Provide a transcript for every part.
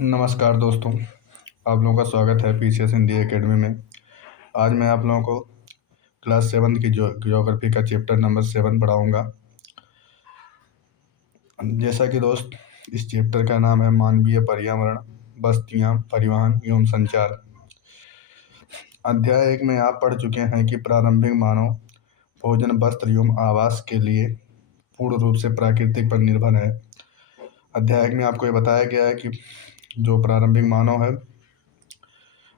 नमस्कार दोस्तों, आप लोगों का स्वागत है पीसीएस हिंदी एकेडमी में। आज मैं आप लोगों को क्लास 7 की ज्योग्राफी का चैप्टर नंबर 7 पढ़ाऊंगा। जैसा कि दोस्त, इस चैप्टर का नाम है मानवीय पर्यावरण, बस्तियां, परिवहन एवं संचार। अध्याय 1 में आप पढ़ चुके हैं कि प्रारंभिक मानव भोजन, वस्त्र एवं आवास के लिए पूर्ण रूप से प्राकृतिक पर निर्भर है। अध्याय 1 में आपको ये बताया गया है कि जो प्रारंभिक मानव है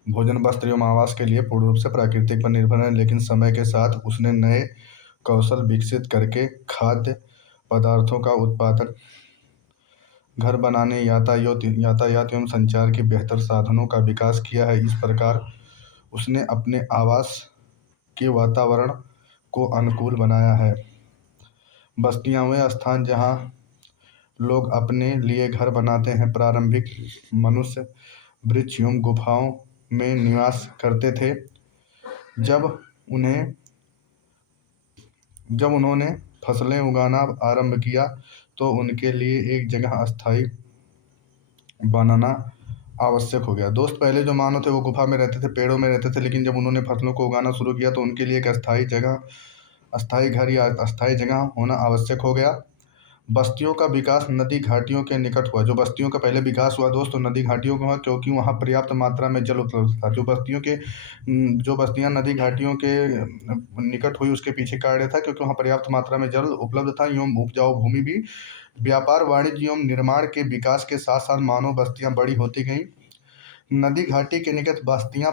भोजन, वस्त्र एवं आवास के लिए पूर्ण रूप से प्राकृतिक पर निर्भर है, लेकिन समय के साथ उसने नए कौशल विकसित करके खाद्य पदार्थों का उत्पादन, घर बनाने, यातायात एवं संचार के बेहतर साधनों का विकास किया है। इस प्रकार उसने अपने आवास के वातावरण को अनुकूल बनाया है। बस्तियां वे स्थान जहां लोग अपने लिए घर बनाते हैं। प्रारंभिक मनुष्य वृक्ष एवं गुफाओं में निवास करते थे। जब उन्हें जब उन्होंने फसलें उगाना आरंभ किया तो उनके लिए एक जगह स्थायी बनाना आवश्यक हो गया। दोस्त, पहले जो मानव थे वो गुफा में रहते थे, पेड़ों में रहते थे, लेकिन जब उन्होंने फसलों को उगाना शुरू किया तो उनके लिए एक अस्थायी घर या अस्थायी जगह होना आवश्यक हो गया। बस्तियों का विकास नदी घाटियों के निकट हुआ। जो बस्तियों का पहले विकास हुआ दोस्तों, नदी घाटियों का हुआ, क्योंकि वहाँ पर्याप्त मात्रा में जल उपलब्ध था। जो बस्तियाँ नदी घाटियों के निकट हुई उसके पीछे कार्य था, क्योंकि वहाँ पर्याप्त मात्रा में जल उपलब्ध था एवं उपजाऊ भूमि भी। व्यापार, वाणिज्य एवं निर्माण के विकास के साथ साथ मानव बस्तियाँ बड़ी होती गईं। नदी घाटी के निकट बस्तियाँ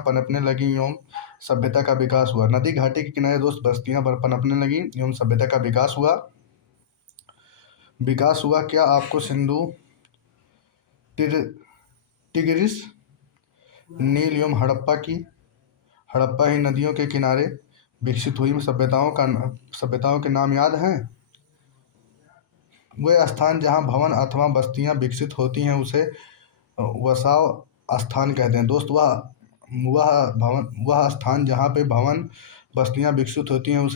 पनपने लगीं एवं सभ्यता का विकास हुआ। नदी घाटी के किनारे दोस्त बस्तियाँ पनपने लगीं एवं सभ्यता का विकास हुआ। क्या आपको सिंधु, टिग्रिस, नील एवं हड़प्पा ही नदियों के किनारे विकसित हुई सभ्यताओं के नाम याद हैं? वे स्थान जहाँ भवन अथवा बस्तियाँ विकसित होती हैं उसे वसाव स्थान कहते हैं। दोस्त, वह स्थान जहाँ पे भवन बस्तियाँ विकसित होती हैं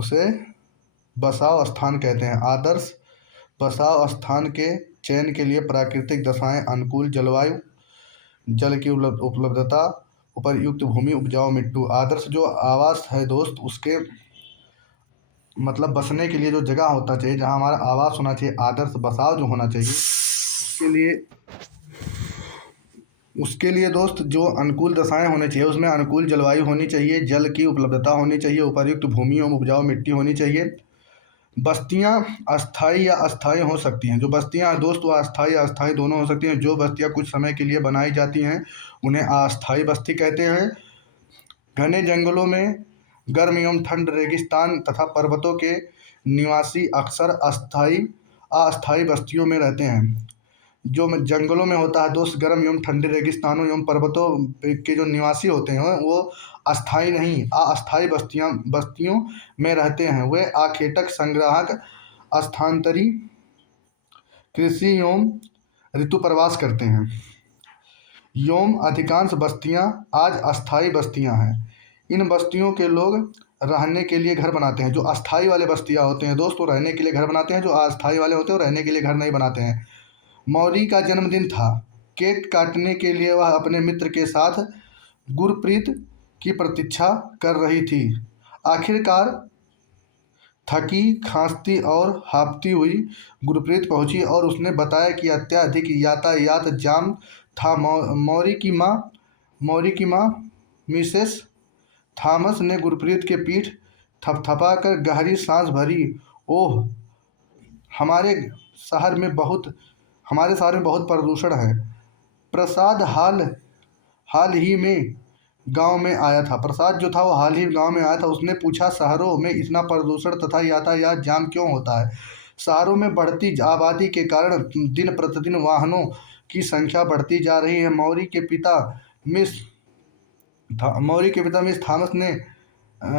उसे बसाव स्थान कहते हैं। आदर्श बसाव स्थान के चयन के लिए प्राकृतिक दशाएं, अनुकूल जलवायु, जल की उपलब्धता, उपयुक्त भूमि, उपजाऊ मिट्टी। आदर्श जो आवास है दोस्त, उसके मतलब बसने के लिए जो जगह होता चाहिए, जहाँ हमारा आवास होना चाहिए, आदर्श बसाव जो होना चाहिए, उसके लिए दोस्त जो अनुकूल दशाएं होनी चाहिए, उसमें अनुकूल जलवायु होनी चाहिए, जल की उपलब्धता होनी चाहिए, उपयुक्त भूमि एवं उपजाऊ मिट्टी होनी चाहिए। बस्तियां अस्थायी या अस्थायी हो सकती हैं। जो बस्तियां हैं दोस्त, वो अस्थायी या अस्थायी दोनों हो सकती हैं। जो बस्तियां कुछ समय के लिए बनाई जाती हैं उन्हें अस्थायी बस्ती कहते हैं। घने जंगलों में गर्म एवं ठंड, रेगिस्तान तथा पर्वतों के निवासी अक्सर अस्थायी बस्तियों में रहते हैं। जो जंगलों में होता है दोस्त, गर्म एवं ठंडे रेगिस्तानों एवं पर्वतों के जो निवासी होते हैं वो अस्थायी नहीं, अस्थायी बस्तियों में रहते हैं। वे आखेटक, संग्राहक, स्थानांतरी, कृषि एवं ऋतु प्रवास करते हैं। अधिकांश बस्तियां आज अस्थायी बस्तियां हैं। इन बस्तियों के लोग रहने के लिए घर बनाते हैं। जो अस्थायी वाले बस्तियां होते हैं दोस्तों, रहने के लिए घर बनाते हैं। जो अस्थायी वाले होते हैं वो रहने के लिए घर नहीं बनाते हैं। मौरी का जन्मदिन था। केक काटने के लिए वह अपने मित्र के साथ गुरप्रीत की प्रतीक्षा कर रही थी। आखिरकार थकी, खांसती और हांफती हुई गुरप्रीत पहुंची और उसने बताया कि अत्यधिक यातायात जाम था। मौरी की माँ मिसेस थॉमस ने गुरप्रीत के पीठ थपथपाकर गहरी सांस भरी। ओह, हमारे शहर में बहुत प्रदूषण है। प्रसाद हाल ही में गांव में आया था। प्रसाद जो था वो हाल ही गांव में आया था। उसने पूछा, शहरों में इतना प्रदूषण तथा यातायात जाम क्यों होता है? शहरों में बढ़ती आबादी के कारण दिन प्रतिदिन वाहनों की संख्या बढ़ती जा रही है। मौरी के पिता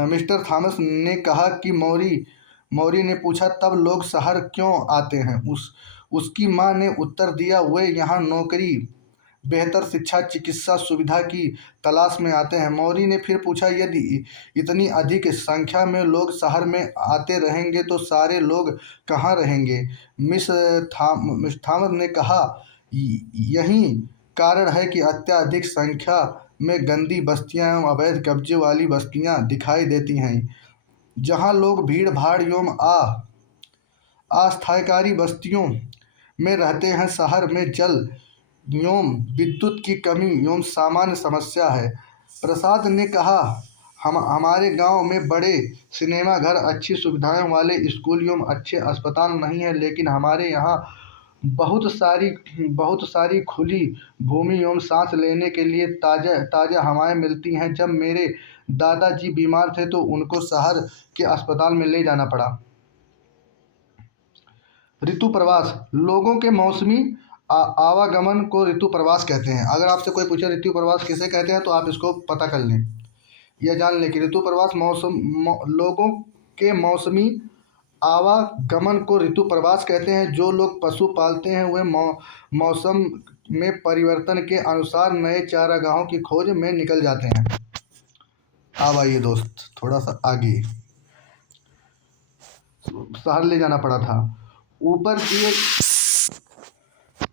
मिस्टर थॉमस ने कहा कि मौरी ने पूछा, तब लोग शहर क्यों आते हैं? उसकी माँ ने उत्तर दिया, वे यहाँ नौकरी बेहतर शिक्षा चिकित्सा सुविधा की तलाश में आते हैं। मौर्य ने फिर पूछा, यदि इतनी अधिक संख्या में लोग शहर में आते रहेंगे तो सारे लोग कहाँ रहेंगे? मिस थॉमस ने कहा, यही कारण है कि अत्यधिक संख्या में गंदी बस्तियां एवं अवैध कब्जे वाली बस्तियां दिखाई देती हैं। जहां लोग भीड़ भाड़ एवं अस्थायी बस्तियों में रहते हैं, शहर में जल एवं विद्युत की कमी एवं सामान्य समस्या है। प्रसाद ने कहा, हम हमारे गांव में बड़े सिनेमा घर, अच्छी सुविधाएं वाले स्कूल एवं अच्छे अस्पताल नहीं हैं, लेकिन हमारे यहाँ बहुत सारी खुली भूमि एवं सांस लेने के लिए ताज़ा ताज़ा हवाएं मिलती हैं। जब मेरे दादाजी बीमार थे तो उनको शहर के अस्पताल में ले जाना पड़ा। ऋतु प्रवास, लोगों के मौसमी आवागमन को ऋतु प्रवास कहते हैं। अगर आपसे कोई पूछे ऋतु प्रवास किसे कहते हैं तो आप इसको पता कर लें, यह जान लें कि ऋतु प्रवास लोगों के मौसमी आवागमन को ऋतु प्रवास कहते हैं। जो लोग पशु पालते हैं वे मौसम में परिवर्तन के अनुसार नए चारागाहों की खोज में निकल जाते हैं। अब आइए दोस्त, थोड़ा सा आगे, शहर ले जाना पड़ा था। ऊपर दिए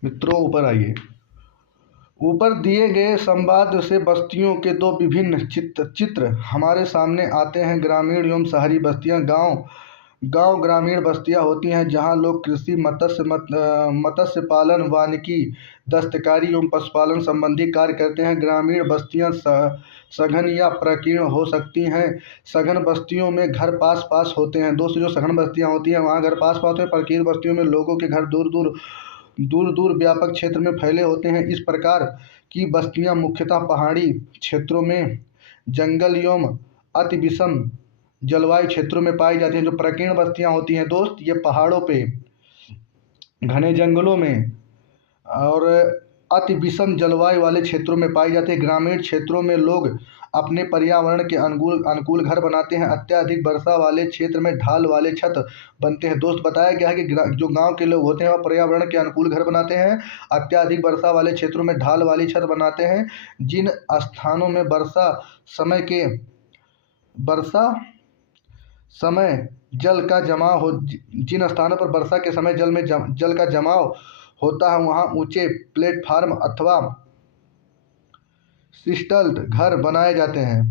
मित्रों, ऊपर आइए। ऊपर दिए गए संवाद से बस्तियों के दो विभिन्न चित्र हमारे सामने आते हैं। ग्रामीण एवं शहरी बस्तियां। गांव ग्रामीण बस्तियां होती हैं जहां लोग कृषि, मत्स्य पालन, वानिकी, दस्तकारी एवं पशुपालन संबंधी कार्य करते हैं। ग्रामीण बस्तियां सघन या प्रकीर्ण हो सकती हैं। सघन बस्तियों में घर पास पास होते हैं। दोस्तों, जो सघन बस्तियां होती हैं वहाँ घर पास पास होते हैं। प्रकीर्ण बस्तियों में लोगों के घर दूर दूर व्यापक क्षेत्र में फैले होते हैं। इस प्रकार की बस्तियां मुख्यतः पहाड़ी क्षेत्रों में, जंगल एवं अति विषम जलवायु क्षेत्रों में पाई जाती हैं। जो प्रकीर्ण बस्तियां होती हैं दोस्त, ये पहाड़ों पे, घने जंगलों में और अति विषम जलवायु वाले क्षेत्रों में पाई जाती है। ग्रामीण क्षेत्रों में लोग अपने पर्यावरण के अनुकूल घर बनाते हैं। अत्यधिक वर्षा वाले क्षेत्र में ढाल वाले छत बनते हैं। दोस्त, बताया गया है कि जो गांव के लोग होते हैं वह पर्यावरण के अनुकूल घर बनाते हैं। अत्यधिक वर्षा वाले क्षेत्रों में ढाल वाली छत बनाते हैं। जिन स्थानों में वर्षा समय जल का जमाव हो जिन स्थानों पर वर्षा के समय जल का जमाव होता है वहाँ ऊंचे प्लेटफार्म अथवा सिस्टल्ड घर बनाए जाते हैं।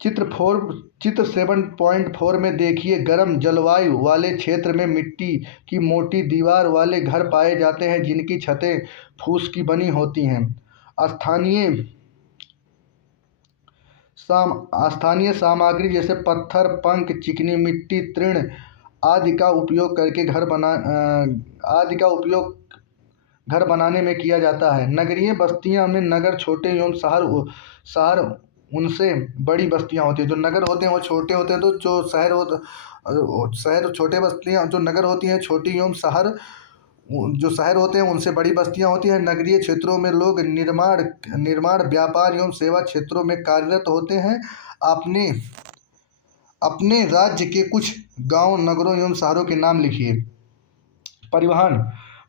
चित्र 7.4 में देखिए, गर्म जलवायु वाले क्षेत्र में मिट्टी की मोटी दीवार वाले घर पाए जाते हैं जिनकी छतें फूस की बनी होती हैं। स्थानीय सामग्री जैसे पत्थर, पंख, चिकनी मिट्टी, तृण आदि का उपयोग घर बनाने में किया जाता है। नगरीय बस्तियां में नगर छोटे एवं शहर उनसे बड़ी बस्तियां होती हैं। जो नगर होते हैं वो छोटे होते हैं, तो जो शहर छोटे बस्तियां, जो नगर होती हैं छोटी एवं जो शहर होते हैं उनसे बड़ी बस्तियां होती हैं। नगरीय क्षेत्रों में लोग निर्माण, व्यापार एवं सेवा क्षेत्रों में कार्यरत होते हैं। अपने राज्य के कुछ गांव, नगरों एवं शहरों के नाम लिखिए।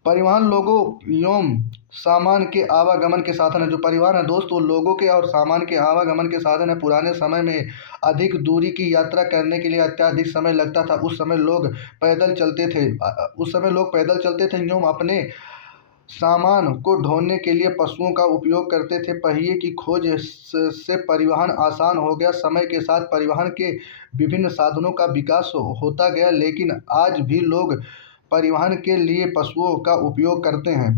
परिवहन लोगों एवं सामान के आवागमन के साधन है। जो परिवहन है दोस्त, वो लोगों के और सामान के आवागमन के साधन है। पुराने समय में अधिक दूरी की यात्रा करने के लिए अत्यधिक समय लगता था। उस समय लोग पैदल चलते थे एवं अपने सामान को ढोने के लिए पशुओं का उपयोग करते थे। पहिए की खोज से परिवहन आसान हो गया। समय के साथ परिवहन के विभिन्न साधनों का विकास होता गया, लेकिन आज भी लोग परिवहन के लिए पशुओं का उपयोग करते हैं।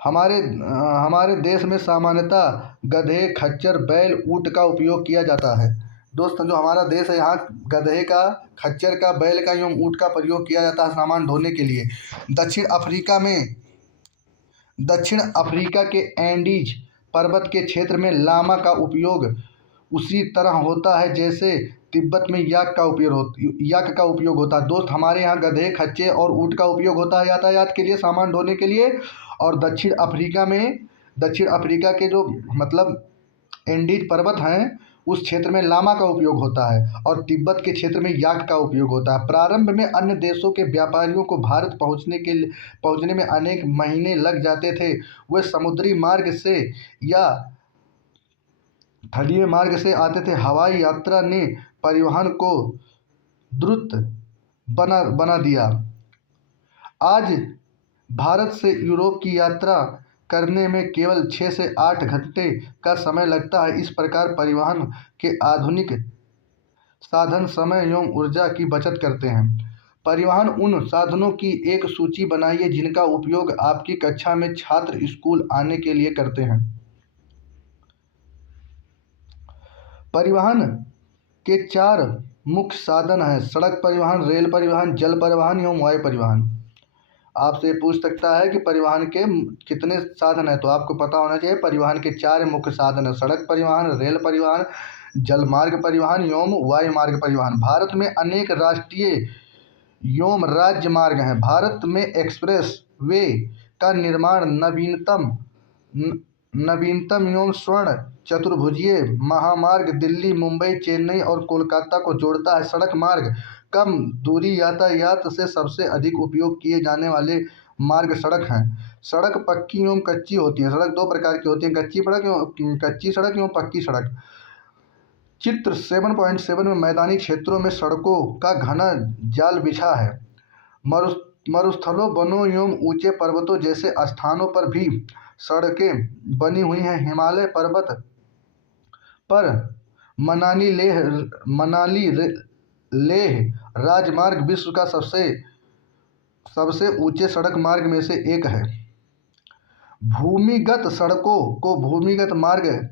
हमारे देश में सामान्यतः गधे, खच्चर, बैल, ऊंट का उपयोग किया जाता है। दोस्तों, जो हमारा देश है यहाँ गधे का, खच्चर का, बैल का एवं ऊंट का प्रयोग किया जाता है सामान ढोने के लिए। दक्षिण अफ्रीका के एंडीज पर्वत के क्षेत्र में लामा का उपयोग उसी तरह होता है जैसे तिब्बत में याक का उपयोग होता है। दोस्त, हमारे यहाँ गधे, खच्चे और ऊंट का उपयोग होता है यातायात के लिए, सामान ढोने के लिए। और दक्षिण अफ्रीका के जो मतलब एंडीज पर्वत हैं उस क्षेत्र में लामा का उपयोग होता है और तिब्बत के क्षेत्र में याक का उपयोग होता है। प्रारंभ में अन्य देशों के व्यापारियों को भारत पहुंचने में अनेक महीने लग जाते थे। वे समुद्री मार्ग से या थलीय मार्ग से आते थे। हवाई यात्रा ने परिवहन को द्रुत बना दिया। आज भारत से यूरोप की यात्रा करने में केवल 6 से 8 घंटे का समय लगता है। इस प्रकार परिवहन के आधुनिक साधन समय एवं ऊर्जा की बचत करते हैं। परिवहन उन साधनों की एक सूची बनाइए जिनका उपयोग आपकी कक्षा में छात्र स्कूल आने के लिए करते हैं। परिवहन के 4 मुख्य साधन हैं: सड़क परिवहन, रेल परिवहन, जल परिवहन एवं वायु परिवहन। आपसे पूछ सकता है कि परिवहन के कितने साधन हैं, तो आपको पता होना चाहिए परिवहन के 4 मुख्य साधन हैं: सड़क परिवहन, रेल परिवहन, जल मार्ग परिवहन एवं वायु मार्ग परिवहन। भारत में अनेक राष्ट्रीय एवं राज्य मार्ग हैं। भारत में एक्सप्रेस वे का निर्माण नवीनतम एवं स्वर्ण चतुर्भुजीय महामार्ग दिल्ली, मुंबई, चेन्नई और कोलकाता को जोड़ता है। सड़क मार्ग कम दूरी यातायात से सबसे अधिक उपयोग किए जाने वाले मार्ग सड़क हैं। सड़क पक्की एवं कच्ची होती है। सड़क 2 प्रकार की होती है: कच्ची सड़क एवं पक्की सड़क। चित्र 7.7 में मैदानी क्षेत्रों में सड़कों का घना जाल बिछा है। मरुस्थलों, वनों एवं ऊंचे पर्वतों जैसे स्थानों पर भी सड़कें बनी हुई हैं। हिमालय पर्वत पर मनाली लेह राजमार्ग विश्व का सबसे ऊंचे सड़क मार्ग में से एक है। भूमिगत सड़कों को भूमिगत मार्ग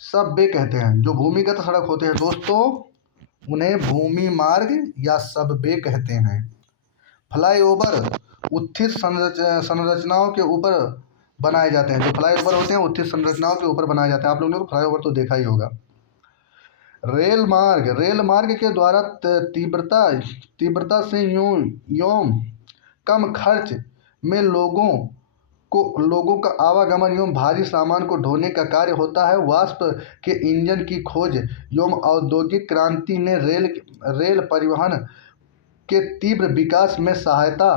सबवे कहते हैं। जो भूमिगत सड़क होते हैं दोस्तों, उन्हें भूमि मार्ग या सबवे कहते हैं। फ्लाईओवर उत्थित संरचनाओं के ऊपर बनाए जाते हैं। जो फ्लाईओवर होते हैं उत्थित संरचनाओं के ऊपर बनाए जाते हैं। आप लोगों ने तो फ्लाईओवर तो देखा ही होगा। रेल मार्ग के द्वारा तीव्रता से एवं कम खर्च में लोगों का आवागमन एवं भारी सामान को ढोने का कार्य होता है। वाष्प के इंजन की खोज एवं औद्योगिक क्रांति ने रेल परिवहन के तीव्र विकास में सहायता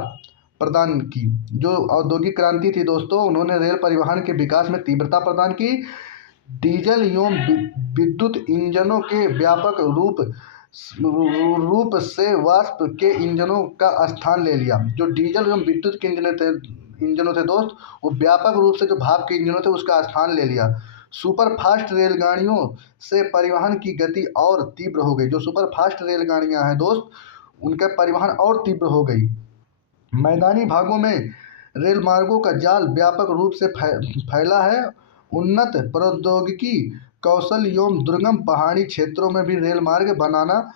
प्रदान की। जो औद्योगिक क्रांति थी दोस्तों, उन्होंने रेल परिवहन के विकास में तीव्रता प्रदान की। डीजल एवं विद्युत इंजनों के व्यापक रूप से वाष्प के इंजनों का स्थान ले लिया। जो डीजल एवं विद्युत के इंजनों थे दोस्त, वो व्यापक रूप से जो भाप के इंजनों थे उसका स्थान ले लिया। सुपर फास्ट रेलगाड़ियों से परिवहन की गति और तीव्र हो गई। जो सुपर फास्ट रेलगाड़ियां हैं दोस्त, उनका परिवहन और तीव्र हो गई। मैदानी भागों में रेल मार्गों का जाल व्यापक रूप से फैला है। उन्नत प्रौद्योगिकी कौशल एवं दुर्गम पहाड़ी क्षेत्रों में भी रेल मार्ग बनाना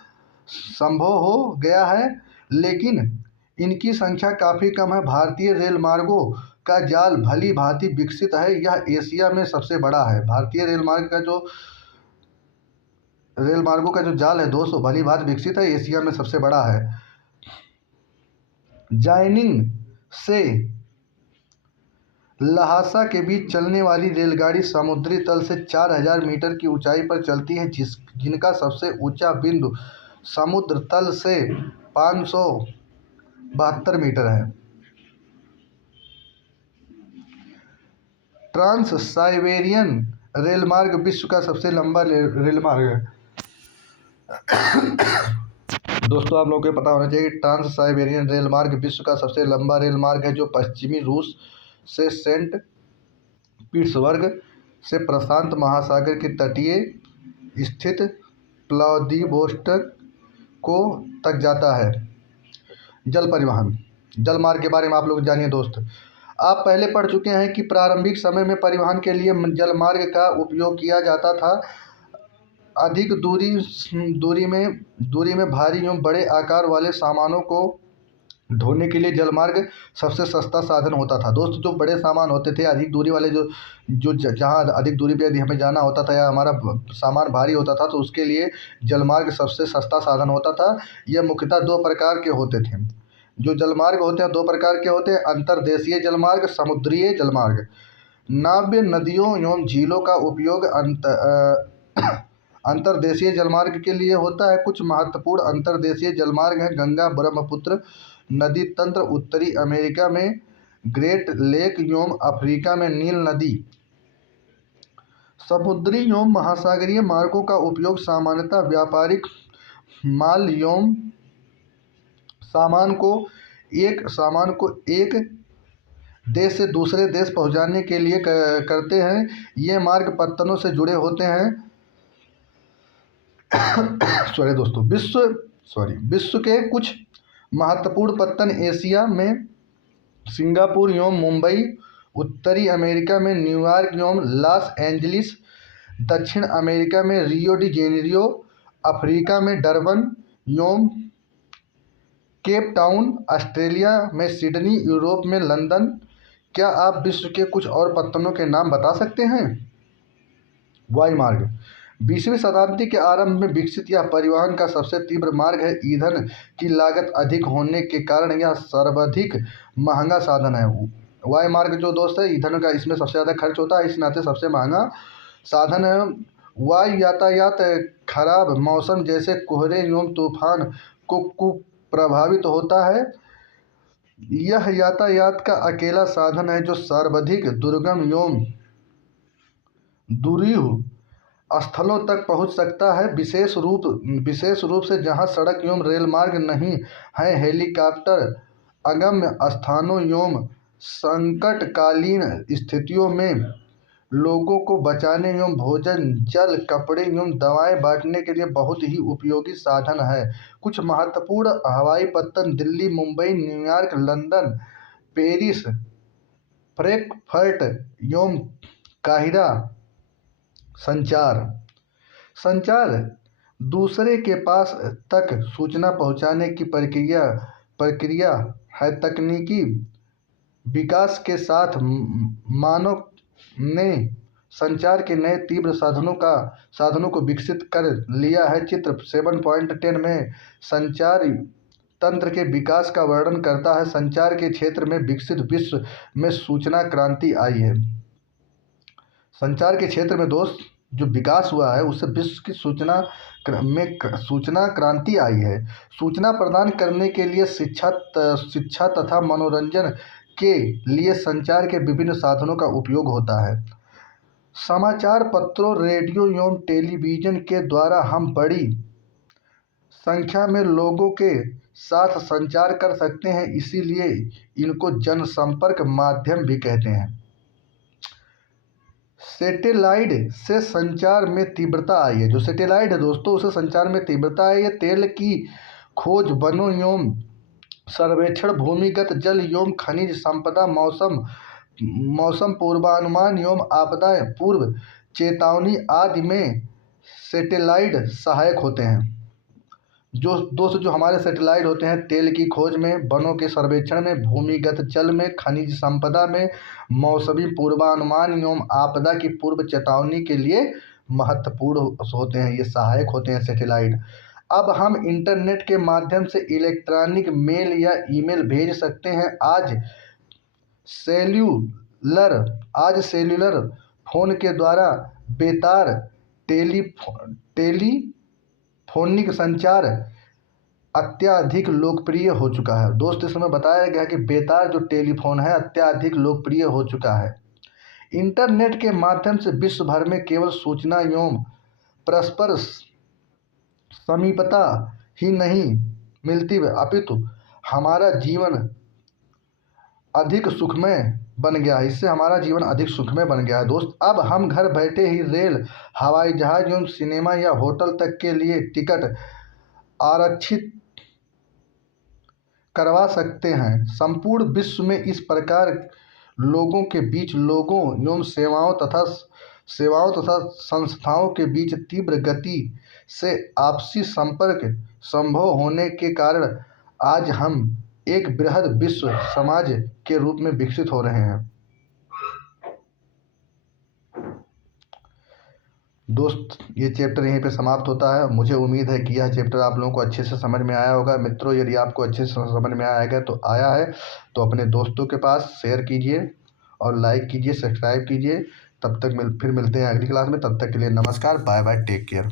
संभव हो गया है, लेकिन इनकी संख्या काफ़ी कम है। भारतीय रेल मार्गों का जाल भली भांति विकसित है। यह एशिया में सबसे बड़ा है। भारतीय रेल मार्गों का जो जाल है दोस्तों, भली भांति विकसित है, एशिया में सबसे बड़ा है। जाइनिंग से लहासा के बीच चलने वाली रेलगाड़ी समुद्री तल से 4000 मीटर की ऊंचाई पर चलती है, जिनका सबसे ऊंचा बिंदु समुद्र तल से 572 मीटर है। ट्रांस साइबेरियन रेलमार्ग विश्व का सबसे लंबा रेलमार्ग है। दोस्तों, आप लोगों को पता होना चाहिए कि ट्रांस साइबेरियन रेलमार्ग विश्व का सबसे लंबा रेलमार्ग है, जो पश्चिमी रूस से सेंट पीटर्सबर्ग से प्रशांत महासागर के तटीय स्थित व्लादिवोस्टोक को तक जाता है। जल परिवहन, जल मार्ग के बारे में आप लोग जानिए दोस्त। आप पहले पढ़ चुके हैं कि प्रारंभिक समय में परिवहन के लिए जल मार्ग का उपयोग किया जाता था। अधिक दूरी में भारी एवं बड़े आकार वाले सामानों को ढोने के लिए जलमार्ग सबसे सस्ता साधन होता था। दोस्त, जो बड़े सामान होते थे, अधिक दूरी वाले जहाँ अधिक दूरी पे यदि हमें जाना होता था या हमारा सामान भारी होता था, तो उसके लिए जलमार्ग सबसे सस्ता साधन होता था। यह मुख्यतः 2 प्रकार के होते थे। जो जलमार्ग होते हैं 2 प्रकार के होते हैं: अंतर्देशीय जलमार्ग, समुद्रीय जलमार्ग। नाव्य नदियों एवं झीलों का उपयोग अंतर्देशीय जलमार्ग के लिए होता है। कुछ महत्वपूर्ण अंतर्देशीय जलमार्ग हैं: गंगा ब्रह्मपुत्र नदी तंत्र, उत्तरी अमेरिका में ग्रेट लेक एवं अफ्रीका में नील नदी। समुद्री एवं महासागरीय मार्गों का उपयोग सामान्यतः व्यापारिक माल एवं सामान को एक देश से दूसरे देश पहुंचाने के लिए करते हैं। ये मार्ग पत्तनों से जुड़े होते हैं। विश्व के कुछ महत्वपूर्ण पत्तन एशिया में सिंगापुर एवं मुंबई, उत्तरी अमेरिका में न्यूयॉर्क एवं लॉस एंजलिस, दक्षिण अमेरिका में रियो डी जेनेरियो, अफ्रीका में डरबन एवं केप टाउन, ऑस्ट्रेलिया में सिडनी, यूरोप में लंदन। क्या आप विश्व के कुछ और पत्तनों के नाम बता सकते हैं? वायुमार्ग 20वीं शताब्दी के आरंभ में विकसित यह परिवहन का सबसे तीव्र मार्ग है। ईंधन की लागत अधिक होने के कारण यह सर्वाधिक महंगा साधन है। वायुमार्ग जो दोस्त है, ईंधन का इसमें सबसे ज़्यादा खर्च होता है, इस नाते सबसे महंगा साधन है। वायु यातायात खराब मौसम जैसे कोहरे एवं तूफान को प्रभावित होता है। यह यातायात का अकेला साधन है जो सर्वाधिक दुर्गम एवं दुरूह स्थलों तक पहुंच सकता है, विशेष रूप से जहां सड़क एवं रेल मार्ग नहीं है। हेलीकॉप्टर अगम्य स्थानों एवं संकटकालीन स्थितियों में लोगों को बचाने एवं भोजन, जल, कपड़े एवं दवाएं बांटने के लिए बहुत ही उपयोगी साधन है। कुछ महत्वपूर्ण हवाई पत्तन Delhi, Mumbai, New York, London, Paris, Frankfurt एवं काहिरा। संचार दूसरे के पास तक सूचना पहुंचाने की प्रक्रिया है। तकनीकी विकास के साथ मानव ने संचार के नए तीव्र साधनों को विकसित कर लिया है। चित्र 7.10 में संचार तंत्र के विकास का वर्णन करता है। संचार के क्षेत्र में विकसित विश्व में सूचना क्रांति आई है। संचार के क्षेत्र में दोस्त जो विकास हुआ है उससे विश्व की सूचना क्रांति आई है। सूचना प्रदान करने के लिए शिक्षा तथा मनोरंजन के लिए संचार के विभिन्न साधनों का उपयोग होता है। समाचार पत्रों, रेडियो एवं टेलीविज़न के द्वारा हम बड़ी संख्या में लोगों के साथ संचार कर सकते हैं, इसीलिए इनको जनसंपर्क माध्यम भी कहते हैं। सैटेलाइट से संचार में तीव्रता आई है। जो सैटेलाइट है दोस्तों, उससे संचार में तीव्रता आई है। तेल की खोज, वनों एवं सर्वेक्षण, भूमिगत जल एवं खनिज संपदा, मौसम पूर्वानुमान एवं आपदा पूर्व चेतावनी आदि में सैटेलाइट सहायक होते हैं। जो हमारे सैटेलाइट होते हैं, तेल की खोज में, वनों के सर्वेक्षण में, भूमिगत जल में, खनिज संपदा में, मौसमी पूर्वानुमान एवं आपदा की पूर्व चेतावनी के लिए महत्वपूर्ण होते हैं। ये सहायक होते हैं सैटेलाइट। अब हम इंटरनेट के माध्यम से इलेक्ट्रॉनिक मेल या ईमेल भेज सकते हैं। आज सेल्यूलर फोन के द्वारा बेतार टेलीफोनिक संचार अत्यधिक लोकप्रिय हो चुका है। दोस्त इसमें बताया गया कि बेतार जो टेलीफोन है अत्यधिक लोकप्रिय हो चुका है। इंटरनेट के माध्यम से विश्व भर में केवल सूचना एवं परस्पर समीपता ही नहीं मिलती, अपितु हमारा जीवन अधिक सुखमय बन गया है। इससे हमारा जीवन अधिक सुखमय बन गया है दोस्त। अब हम घर बैठे ही रेल, हवाई जहाज एवं सिनेमा या होटल तक के लिए टिकट आरक्षित करवा सकते हैं। संपूर्ण विश्व में इस प्रकार लोगों के बीच, लोगों एवं सेवाओं तथा संस्थाओं के बीच तीव्र गति से आपसी संपर्क संभव होने के कारण आज हम एक बृहद विश्व समाज के रूप में विकसित हो रहे हैं। दोस्त ये चैप्टर यहीं पे समाप्त होता है। मुझे उम्मीद है कि यह चैप्टर आप लोगों को अच्छे से समझ में आया होगा। मित्रों, यदि आपको अच्छे से समझ में आया है तो अपने दोस्तों के पास शेयर कीजिए और लाइक कीजिए, सब्सक्राइब कीजिए। तब तक फिर मिलते हैं अगली क्लास में। तब तक के लिए नमस्कार, बाय बाय, टेक केयर।